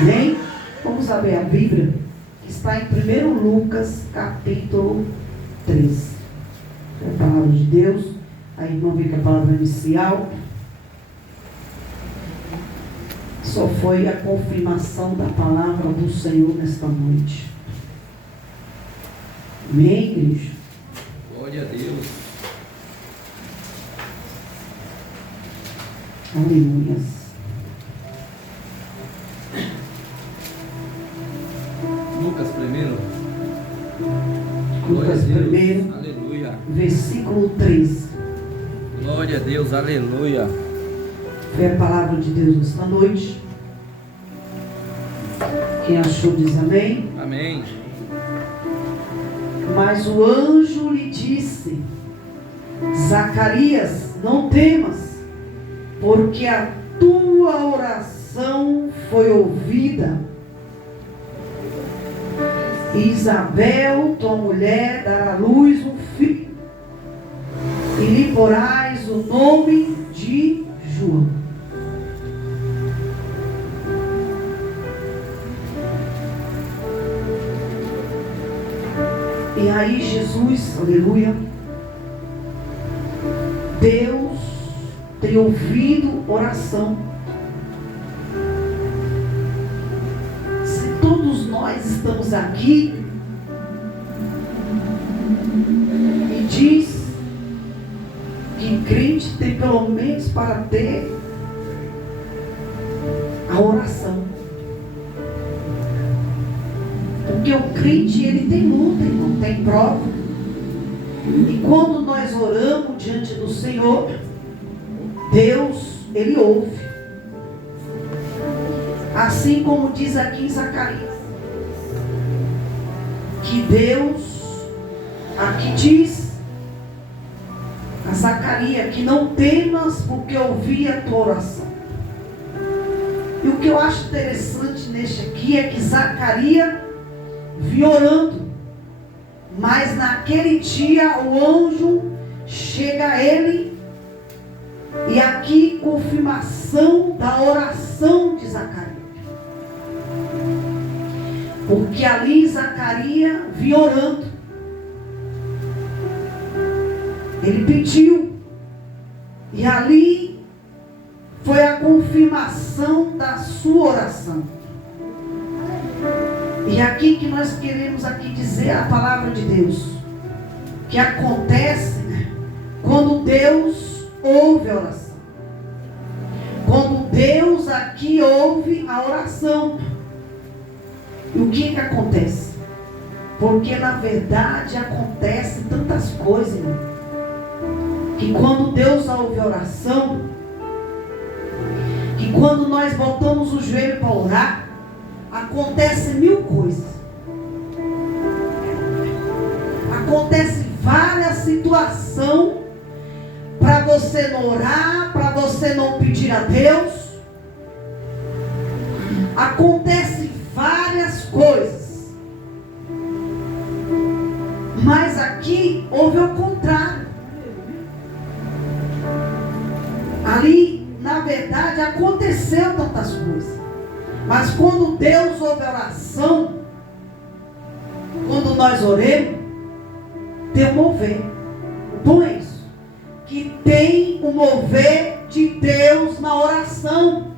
Amém? Vamos abrir a Bíblia, que está em 1 Lucas, capítulo 3. É a palavra de Deus. A irmã viu que a palavra inicial só foi a confirmação da palavra do Senhor nesta noite. Amém, igreja? Glória a Deus. Aleluia. Lucas primeiro. Lucas primeiro, Aleluia. versículo 3. Glória a Deus, aleluia. Foi a palavra de Deus nesta noite. Quem achou diz amém. Amém. Mas o anjo lhe disse: Zacarias, não temas, porque a tua oração foi ouvida. Isabel, tua mulher, dará à luz um filho, e lhe porás o nome de João. E aí Jesus, aleluia, Deus tem ouvido oração. Se todos nós estamos aqui e diz que crente tem pelo menos para ter a oração. Porque o crente, ele tem luta, irmão, tem prova. E quando nós oramos diante do Senhor, Deus, ele ouve. Assim como diz aqui em Zacarias, que Deus, aqui diz a Zacarias, que não temas porque ouvi a tua oração. E o que eu acho interessante neste aqui é que Zacarias vi orando, mas naquele dia o anjo chega a ele, e aqui confirmação da oração de Zacarias, porque ali Zacarias vi orando, ele pediu, e ali foi a confirmação da sua oração. E aqui que nós queremos aqui dizer a palavra de Deus, que acontece quando Deus ouve a oração. Quando Deus aqui ouve a oração. E o que acontece? Porque na verdade acontece tantas coisas, irmão, que quando Deus ouve a oração, que quando nós botamos o joelho para orar, acontece mil coisas. Acontece várias situações para você não orar, para você não pedir a Deus. Acontece várias coisas. Mas aqui houve o contrário. Ali, na verdade, aconteceu tantas coisas. Mas quando Deus ouve a oração, quando nós oremos, tem um mover. O bom é isso, que tem um mover de Deus na oração.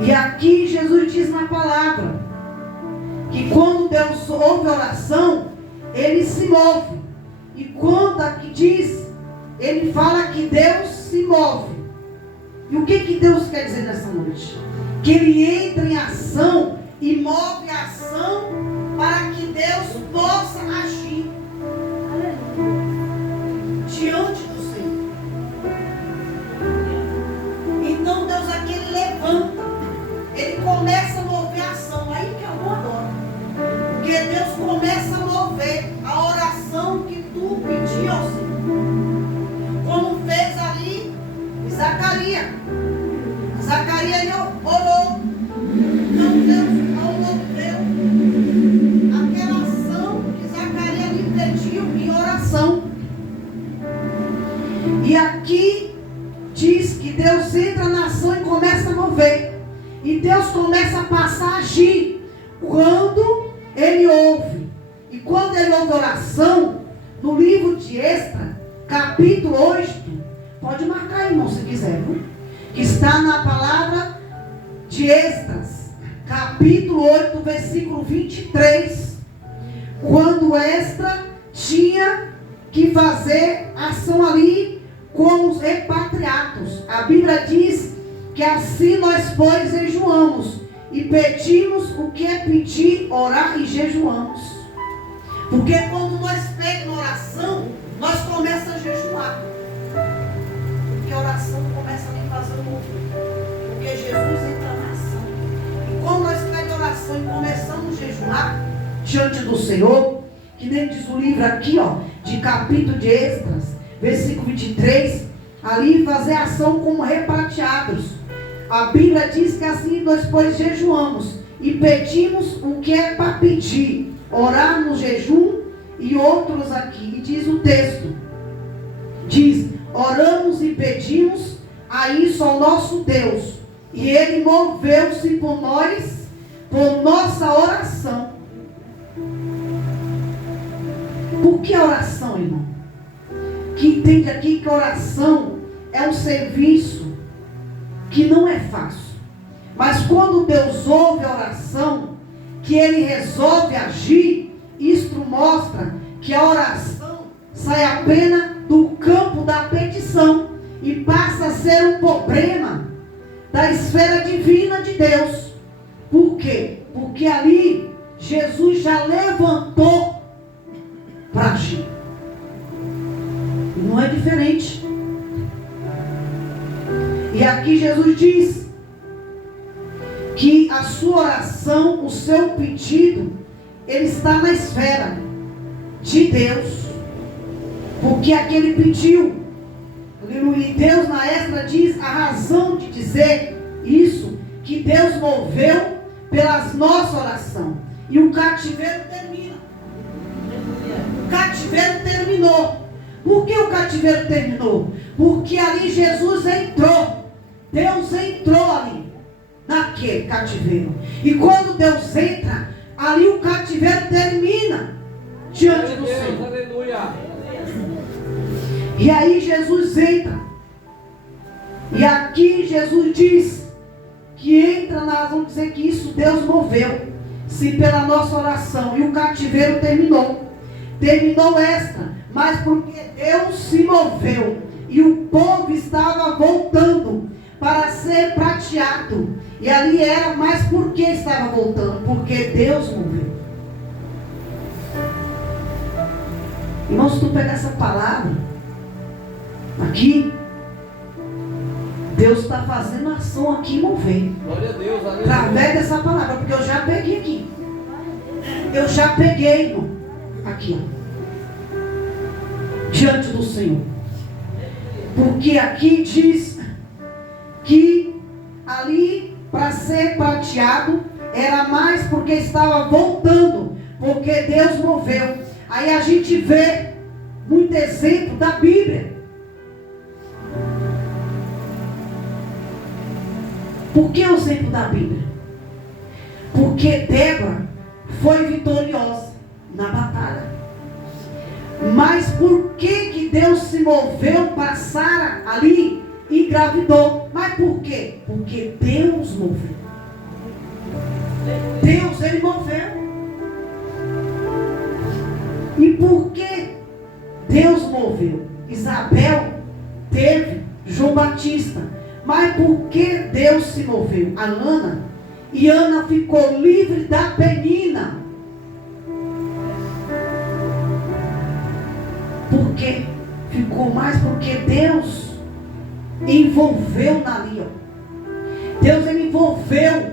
E aqui Jesus diz na palavra, que quando Deus ouve a oração, ele se move. E quando aqui diz, ele fala que Deus se move. E o que Deus quer dizer nessa noite? Que ele entra em ação e move a ação para que Deus possa agir diante do Senhor. Então Deus aqui ele levanta, ele começa a mover a ação. Aí que eu adoro. Porque Deus começa a mover a oração que tu pediu ao Senhor. Como fez ali Zacarias. Zacarias ele orou. Então Deus não moveu aquela ação que Zacarias lhe pediu em oração. E aqui diz que Deus entra na ação e começa a passa a agir quando ele ouve. E quando ele ouve oração, no livro de Esdras, capítulo 8, pode marcar aí, irmão, se quiser, viu? Que está na palavra de Esdras, capítulo 8, versículo 23, quando Esdras tinha que fazer ação ali com os repatriados. A Bíblia diz que assim nós, pois, jejuamos e pedimos o que é pedir, orar e jejuamos. Porque quando nós pedimos oração, nós começamos a jejuar. Porque a oração começa a fazer o movimento. Porque Jesus entra na ação. E quando nós pedimos oração e começamos a jejuar diante do Senhor, que nem diz o livro aqui, ó, de capítulo de Esdras, versículo 23, ali fazer ação como repatriados. A Bíblia diz que assim nós, pois, jejuamos e pedimos o que é para pedir, orar no jejum e outros aqui. E diz o texto, diz, oramos e pedimos a isso ao nosso Deus, e Ele moveu-se por nós, por nossa oração. Por que a oração, irmão? Que entende aqui que a oração é um serviço que não é fácil. Mas quando Deus ouve a oração, que Ele resolve agir, isto mostra que a oração sai apenas do campo da petição e passa a ser um problema da esfera divina de Deus. Por quê? Porque ali Jesus já levantou para agir. Não é diferente. E aqui Jesus diz que a sua oração, o seu pedido, ele está na esfera de Deus. Porque aquele pediu. E Deus na Esdras diz a razão de dizer isso, que Deus moveu pelas nossas orações. E o cativeiro termina. O cativeiro terminou. Por que o cativeiro terminou? Porque ali Jesus entrou. Deus entrou ali, naquele cativeiro. E quando Deus entra, ali o cativeiro termina diante do Senhor. Aleluia. E aí Jesus entra. E aqui Jesus diz que entra, nós vamos dizer que isso Deus moveu. Se pela nossa oração. E o cativeiro terminou. Terminou esta. Mas porque Deus se moveu. E o povo estava voltando para ser prateado. E ali era, mas por que estava voltando? Porque Deus moveu. Irmão, se tu pegar essa palavra aqui, Deus está fazendo ação aqui e mover. Glória a Deus, aleluia. Através dessa palavra, porque eu já peguei aqui. Eu já peguei, irmão. Aqui, ó. Diante do Senhor. Porque aqui diz que ali para ser prateado era mais porque estava voltando, porque Deus moveu. Aí a gente vê muito exemplo da Bíblia. Por que o exemplo da Bíblia? Porque Débora foi vitoriosa na batalha. Mas por que Deus se moveu para Sara ali e engravidou? Mas por quê? Porque Deus moveu. Deus, Ele moveu. E por que Deus moveu? Isabel teve João Batista. Mas por que Deus se moveu? A Ana. E Ana ficou livre da penina. Por quê? Ficou mais porque Deus envolveu nali, ó. Deus, Ele envolveu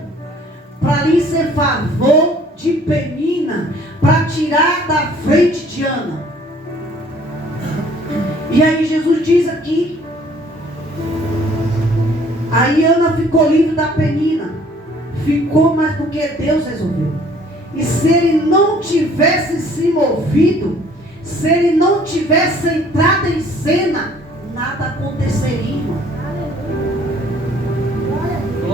para ali ser favor de Penina, para tirar da frente de Ana. E aí Jesus diz aqui, aí Ana ficou livre da Penina. Ficou mais porque Deus resolveu. E se Ele não tivesse se movido, se Ele não tivesse entrado em cena, nada aconteceria, irmão.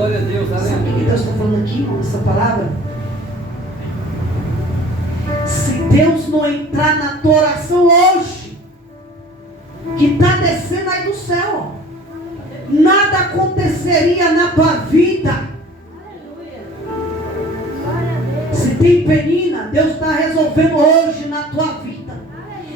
Glória a Deus, Sabe o que aleluia. Deus está falando aqui, irmão, essa palavra? Se Deus não entrar na tua oração hoje, que está descendo aí do céu, ó, nada aconteceria na tua vida. Se tem penina, Deus está resolvendo hoje na tua vida.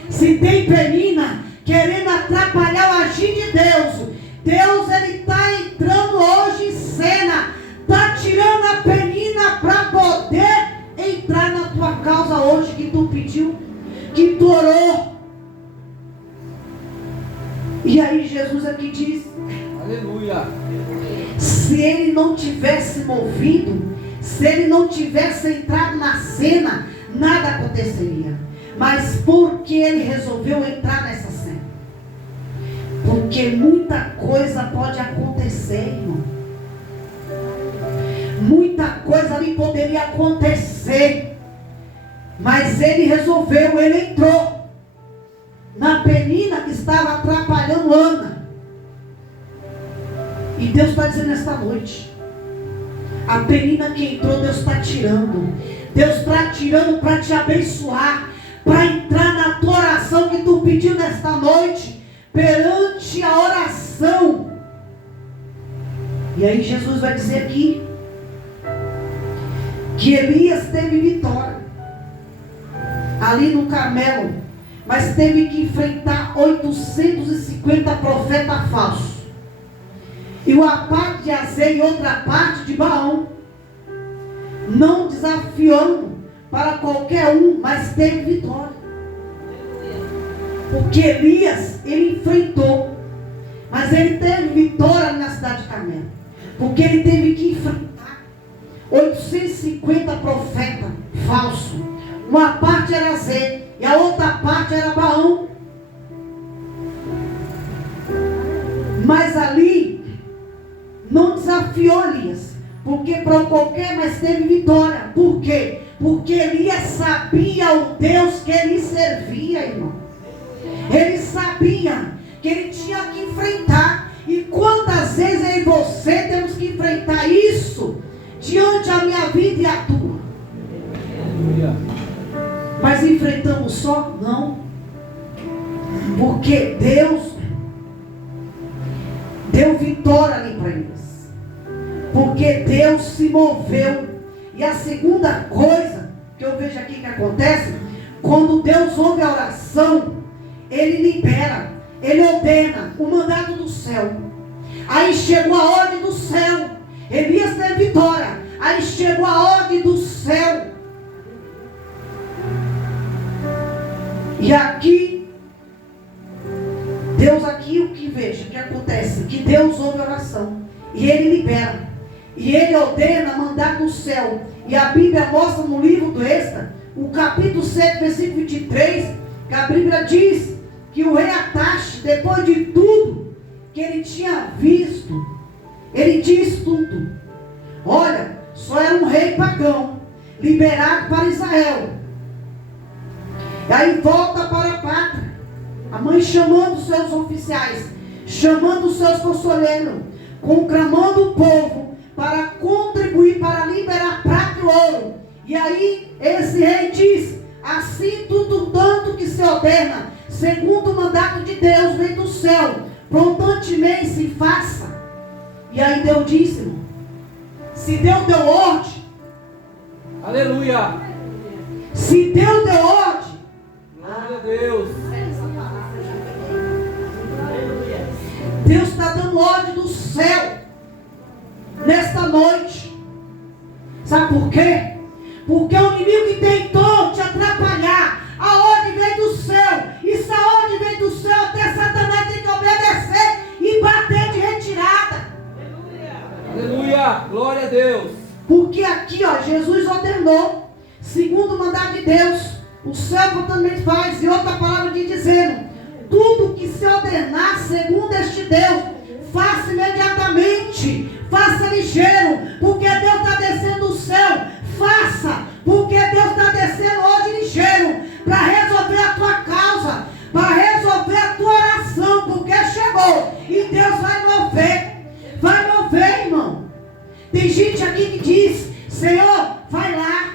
Se tem penina querendo atrapalhar o agir de Deus, Deus ele está entrando hoje em cena, está tirando a penina para poder entrar na tua causa hoje que tu pediu, que tu orou. E aí Jesus aqui diz, Aleluia. se ele não tivesse movido, se ele não tivesse entrado na cena, nada aconteceria. Mas por que ele resolveu entrar nessa cena? Porque muita coisa pode acontecer, irmão. Muita coisa ali poderia acontecer. Mas ele resolveu, ele entrou na penina que estava atrapalhando Ana. E Deus está dizendo nesta noite, a penina que entrou, Deus está tirando. Deus está tirando para te abençoar, para entrar na tua oração que tu pediu nesta noite, perante a oração. E aí Jesus vai dizer aqui, que Elias teve vitória, ali no Carmelo, mas teve que enfrentar 850 profetas falsos. E uma parte de Azê e outra parte de Baão, não desafiando para qualquer um, mas teve vitória. Porque Elias, ele enfrentou, mas ele teve vitória na cidade de Carmelo, porque ele teve que enfrentar 850 profetas falsos. Uma parte era Azê e a outra parte era Baão. Mas ali não desafiou Elias, porque para qualquer, mas teve vitória. Por quê? Porque Elias sabia o Deus que ele servia, irmão. Ele sabia que ele tinha que enfrentar. E quantas vezes eu e você temos que enfrentar isso diante da minha vida e a tua? Mas enfrentamos só? Não. Porque Deus deu vitória ali para eles. Porque Deus se moveu. E a segunda coisa que eu vejo aqui que acontece, quando Deus ouve a oração, Ele libera, Ele ordena o mandato do céu. Aí chegou a ordem do céu. Elias teve vitória. Aí chegou a ordem do céu. E aqui, Deus aqui o que veja, o que acontece? Que Deus ouve a oração. E Ele libera. E Ele ordena mandar do céu. E a Bíblia mostra no livro do Êxodo, o capítulo 7, versículo 23, que a Bíblia diz que o rei Ataxe, depois de tudo que ele tinha visto, ele diz tudo. Olha, só era um rei pagão, liberado para Israel. E aí volta para a pátria. A mãe chamando os seus oficiais, chamando os seus conselheiros, conclamando o povo para contribuir, para liberar prata e ouro. E aí esse rei diz, assim tudo tanto que se ordena, segundo o mandato de Deus, vem do céu, prontamente se faça. E aí Deus disse, irmão, se Deus deu ordem, Aleluia. se Deus deu ordem, Glória a Deus. Deus está dando ordem do céu nesta noite. Sabe por quê? Porque o inimigo que tentou te atrapalhar, a ordem vem do céu. E se a ordem vem do céu, até Satanás tem que obedecer e bater de retirada. Aleluia. Glória a Deus. Porque aqui, ó, Jesus ordenou, segundo o mandato de Deus, o céu também faz. E outra palavra diz dizendo, tudo que se ordenar segundo este Deus, faça imediatamente, faça ligeiro, porque Deus está descendo do céu. Faça, porque Deus está descendo hoje ligeiro, para resolver a tua causa, para resolver a tua oração, porque chegou, e Deus vai mover, irmão. Tem gente aqui que diz: Senhor, vai lá,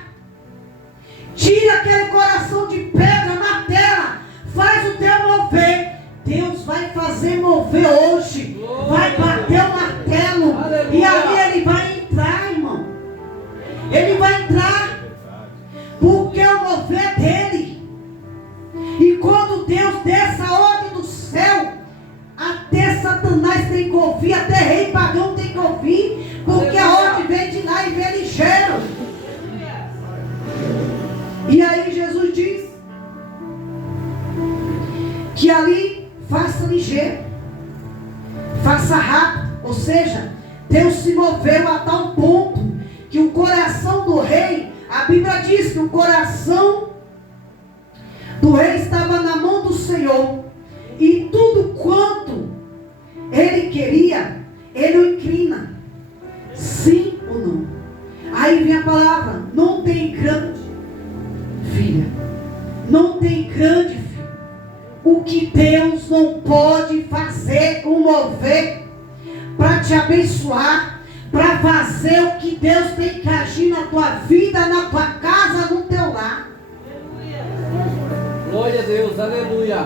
tira aquele coração de pedra, martela, faz o teu mover. Deus vai fazer mover hoje. Vai bater o martelo. Aleluia. E ali ele vai entrar, irmão. Ele vai entrar. Porque o mover é dele. E quando Deus desce a ordem do céu, até Satanás tem que ouvir, até rei pagão tem que ouvir. Porque a ordem vem de lá e vem ligeiro. E aí Jesus diz que ali faça ligeiro, faça rápido. Ou seja, Deus se moveu a tal ponto que o coração do rei, a Bíblia diz que o coração do rei estava na mão do Senhor, e tudo quanto ele queria, ele o inclina, sim ou não. Aí vem a palavra: não tem grande, filha, não tem grande, filho, o que Deus não pode fazer, o mover, para te abençoar, para fazer o que Deus tem que agir na tua vida, na tua casa, no teu lar. Glória a Deus, aleluia.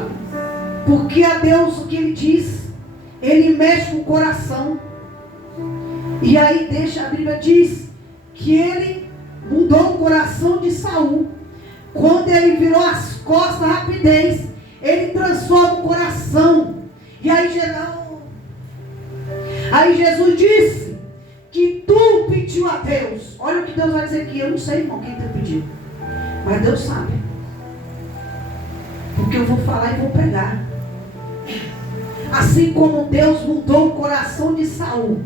Porque a Deus, o que Ele diz, Ele mexe com o coração. E aí deixa, a Bíblia diz que Ele mudou o coração de Saul. Quando ele virou as costas, rapidez, Ele transforma o coração. E aí Jesus disse que tu pediu a Deus. Olha o que Deus vai dizer aqui. Eu não sei, irmão, quem tu pediu, mas Deus sabe. Porque eu vou falar e vou pregar. Assim como Deus mudou o coração de Saul.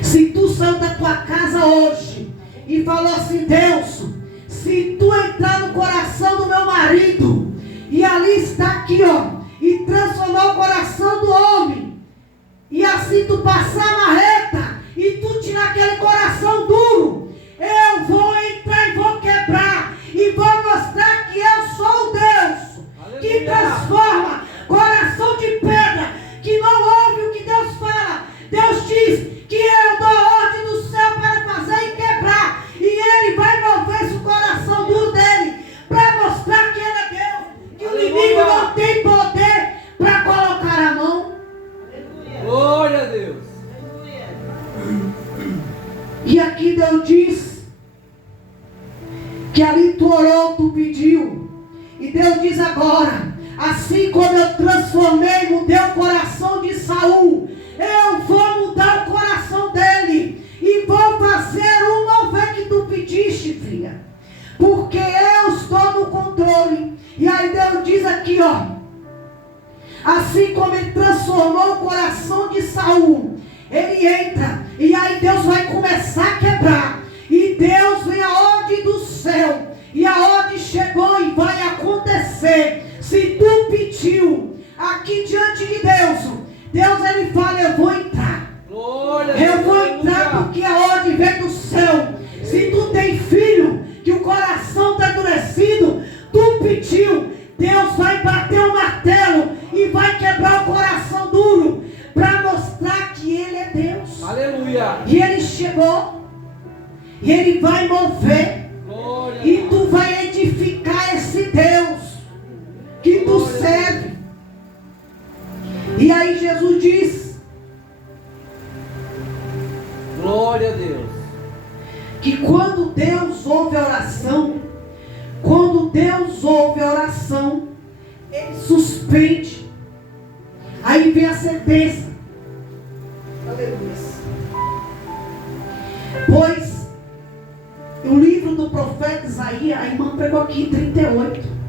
Se tu saiu da tua casa hoje e falou assim: Deus, se tu entrar no coração do meu marido, e ali está aqui, ó, e transformar o coração do homem, e assim tu passar a marreta e tu tirar aquele coração duro, eu vou entrar e vou quebrar e vou mostrar que eu sou o Deus. Aleluia. Que transforma coração de pedra, que não ouve o que Deus fala. Deus diz que eu dou a ordem do céu para fazer e quebrar, e Ele vai mover esse coração duro dele, para mostrar que Ele é Deus, que o inimigo não tem poder para colocar a mão. Glória a Deus. E aqui Deus diz que ali tu orou, tu pediu. E Deus diz agora: assim como eu transformei, mudei o coração de Saul, eu vou mudar o coração dele. E vou fazer o mover que tu pediste, filha. Porque eu estou no controle. E aí Deus diz aqui, ó: assim como Ele transformou o coração de Saul, Ele entra, e aí Deus vai começar a quebrar. E Deus vem a ordem do céu, e a ordem chegou e vai acontecer. Se tu pediu aqui diante de Deus, Ele fala: eu vou entrar. Eu vou entrar porque a ordem vem do céu. Se tu tem filho que o coração está endurecido, tu pediu, Deus vai bater o martelo e vai quebrar o coração duro, para mostrar que Ele é Deus. Aleluia. E Ele chegou, e Ele vai mover. Glória. E tu vai edificar esse Deus que tu serve. E aí Jesus diz, glória a Deus, que quando Deus ouve a oração, Ele suspende. Aí vem a sentença. Aleluia. Pois o livro do profeta Isaías, a irmã pegou aqui 38.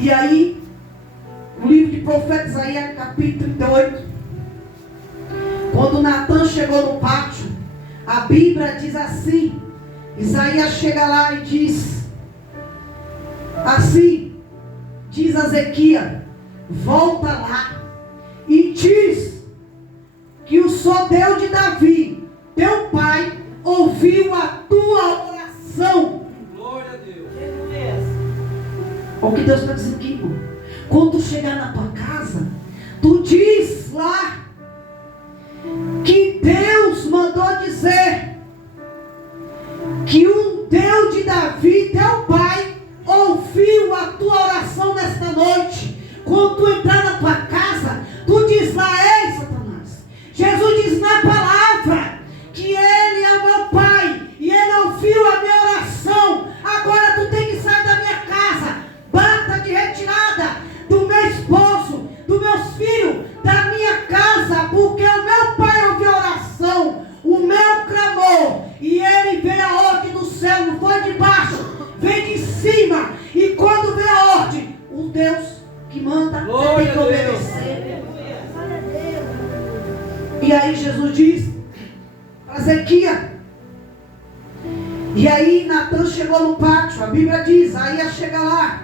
E aí, o livro de profeta Isaías, capítulo 38. Quando Natan chegou no pátio, a Bíblia diz assim: Isaías chega lá e diz assim, diz a Ezequias: volta lá e diz que o só Deus de Davi, teu pai, ouviu a tua oração. Glória a Deus. O que Deus está dizendo aqui, irmão? Quando tu chegar na tua casa, Tu diz lá que Deus mandou dizer que o Deus de Davi, teu pai, ouviu a tua oração nesta noite. Quando tu entrar na tua casa, tu diz lá: ei, Satanás, Jesus diz na palavra que Ele é meu pai e Ele ouviu a minha oração. Agora tu tem que sair da minha casa, bata de retirada do meu esposo, dos meus filhos, da minha casa, porque o meu pai ouviu a oração, o meu clamor, e Ele veio a ordem do céu, não foi de baixo, vem de cima. E quando vem a ordem, o Deus que manda, você tem que obedecer. E aí Jesus diz para Ezequias, e aí Natan chegou no pátio, a Bíblia diz, aí chega lá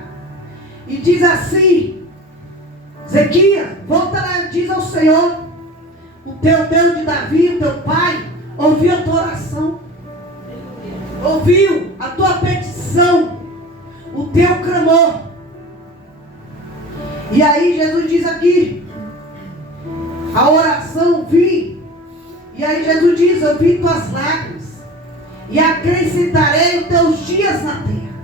e diz assim: Ezequias, volta lá e diz ao Senhor, o teu Deus de Davi, o teu pai, ouviu a tua oração, ouviu a tua petição, o teu clamor. E aí Jesus diz aqui, a oração vi, e aí Jesus diz: eu vi tuas lágrimas e acrescentarei os teus dias na terra.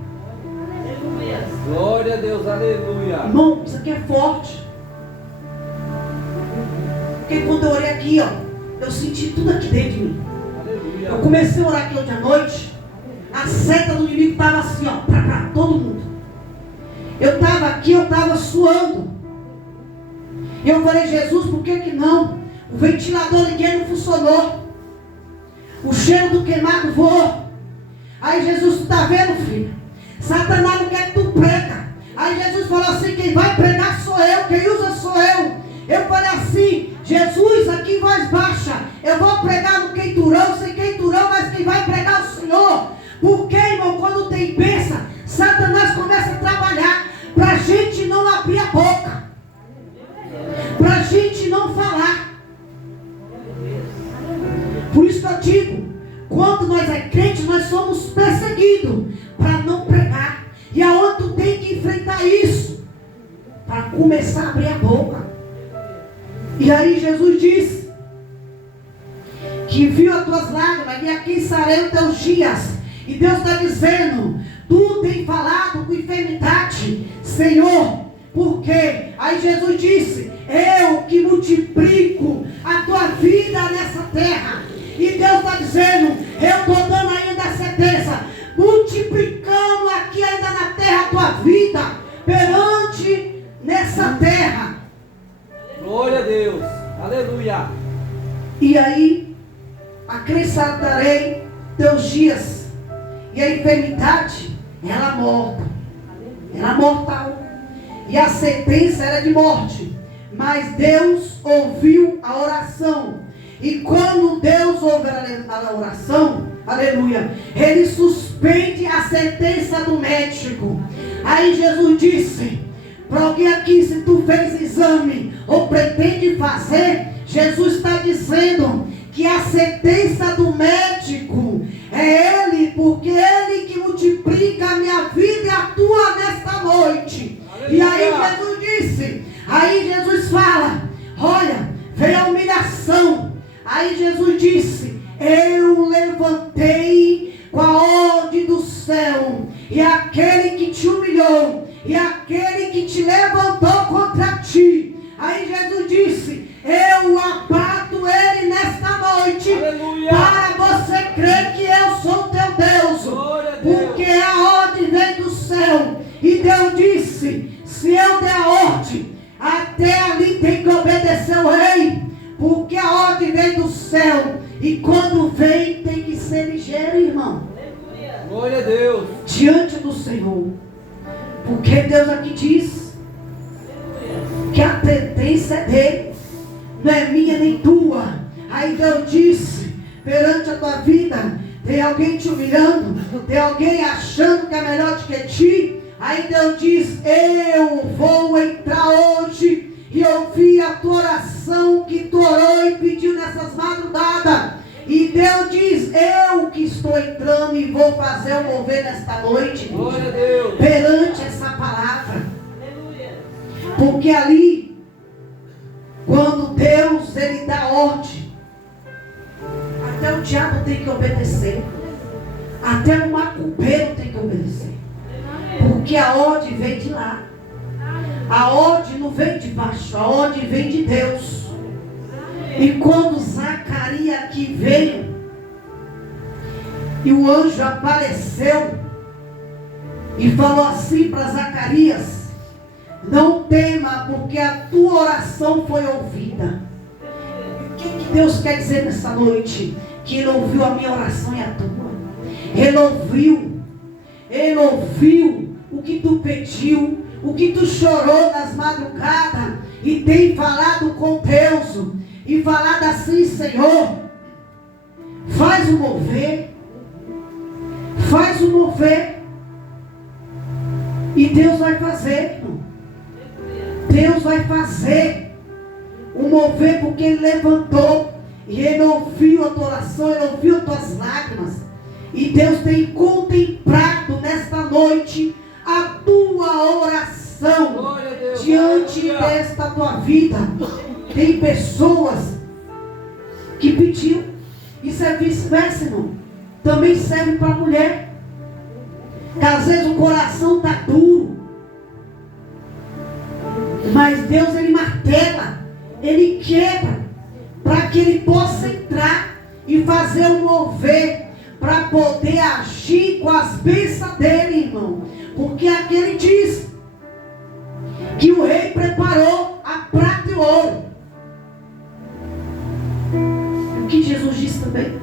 Aleluia. Glória a Deus, aleluia. Irmão, isso aqui é forte. Porque quando eu orei aqui, eu senti tudo aqui dentro de mim. Aleluia. Eu comecei a orar aqui ontem à noite, a seta do inimigo estava assim, para todo mundo. Eu estava aqui, eu estava suando. Eu falei: Jesus, por que não? O ventilador ninguém não funcionou. O cheiro do queimado voou. Aí Jesus, tu está vendo, filho? Satanás não quer que tu prega. Aí Jesus falou assim: quem vai pregar sou eu, quem usa sou eu. Eu falei assim: Jesus, aqui em voz baixa, eu vou pregar no quenturão, sem quenturão, mas quem vai pregar é o Senhor. Porque, irmão, quando tem bênção, Satanás começa a trabalhar para a gente não abrir a boca, para a gente não falar. Por isso que eu digo, quando nós é crente, nós somos perseguidos para não pregar. E aonde tu tem que enfrentar isso? Para começar a abrir a boca. E aí Jesus diz que viu as tuas lágrimas e aqui sarei os teus dias. E Deus está dizendo: tu tem falado com enfermidade, Senhor, por quê? Aí Jesus disse: eu que multiplico a tua vida nessa terra. E Deus está dizendo: eu estou dando ainda a certeza, multiplicando aqui ainda na terra a tua vida, perante nessa terra. Glória a Deus, aleluia. E aí, acrescentarei teus dias. E a enfermidade, ela morta, ela mortal. E a sentença era de morte. Mas Deus ouviu a oração. E quando Deus ouve a oração, aleluia, Ele suspende a sentença do médico. Aí Jesus disse para alguém aqui: se tu fez exame ou pretende fazer, Jesus está dizendo que a sentença do médico é Ele, porque Ele que multiplica a minha vida e a tua nesta noite. Aleluia. E aí Jesus disse, aí Jesus fala: olha, veio a humilhação. Aí Jesus disse: eu levantei com a ordem do céu, e aquele que te humilhou, e aquele que te levantou contra ti. Aí Jesus disse: eu abato ele nesta noite. Aleluia. Para você crer que eu sou teu Deus, porque a ordem vem do céu. E Deus disse: se eu der a ordem, até ali tem que obedecer o rei, porque a ordem vem do céu. E quando vem, tem que ser ligeiro, irmão. Aleluia. Glória a Deus. Diante do Senhor. Porque Deus aqui diz que a sentença é dele, não é minha nem tua. Aí Deus disse: perante a tua vida, tem alguém te humilhando, tem alguém achando que é melhor do que ti. Aí Deus diz: eu vou entrar hoje e ouvir a tua oração que tu orou e pediu nessas madrugadas. E Deus diz: eu que estou entrando e vou fazer o mover nesta noite. Glória a Deus. Perante essa palavra. Porque ali Quando Deus, ele dá ordem, até o diabo tem que obedecer. Até o macumbeiro tem que obedecer. Porque a ordem vem de lá. A ordem não vem de baixo, a ordem vem de Deus. E quando Zacarias aqui veio, e o anjo apareceu, e falou assim para Zacarias: não tema, porque a tua oração foi ouvida. O que Deus quer dizer nessa noite? Que Ele ouviu a minha oração e a tua. Ele ouviu o que tu pediu, o que tu chorou nas madrugadas, e tem falado com Deus, e falado assim: Senhor, faz o mover, faz o mover, e Deus vai fazer, irmão. Deus vai fazer o mover, porque Ele levantou, e Ele ouviu a tua oração, Ele ouviu as tuas lágrimas. E Deus tem contemplado nesta noite a tua oração diante desta tua vida. Tem pessoas que pediu. Isso é vice-versa, irmão. Também serve para a mulher. Que às vezes o coração está duro. Mas Deus, Ele martela, Ele quebra, para que Ele possa entrar e fazer um mover, para poder agir com as bênçãos dele, irmão. Porque aqui Ele diz que o rei preparou a prata e o ouro. O que Jesus disse também?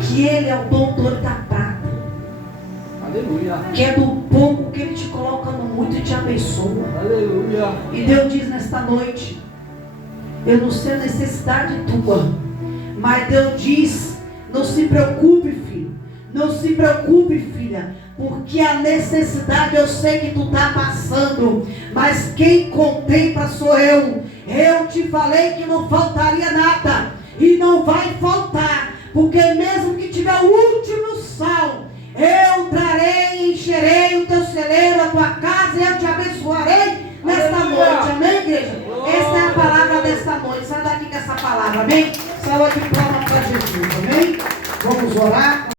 Que Ele é o doutor da prata. Aleluia. Que é do pouco que Ele te coloca no muito e te abençoa. Aleluia. E Deus diz nesta noite: eu não sei a necessidade tua, mas Deus diz: não se preocupe, filho. Não se preocupe, filha. Porque a necessidade eu sei que tu está passando. Mas quem contempla sou eu. Eu te falei que não faltaria nada. E não vai faltar. Porque mesmo que tiver o último sal, eu trarei e encherei o teu celeiro, a tua casa, e eu te abençoarei nesta noite. Amém, igreja? Esta é a palavra desta noite. Sai daqui com essa palavra, amém? Salva de palmas para Jesus, amém? Vamos orar.